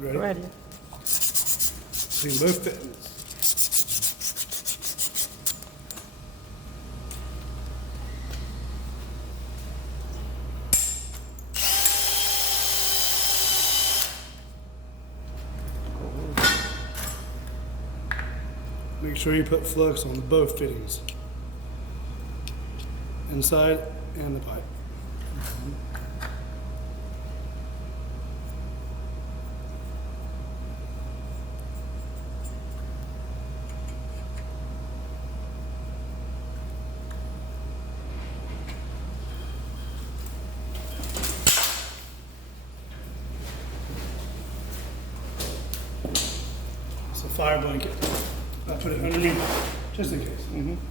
Ready? Ready. Clean both fittings. Make sure you put flux on both fittings. Inside and the pipe. It's a fire blanket. I put it underneath just in case.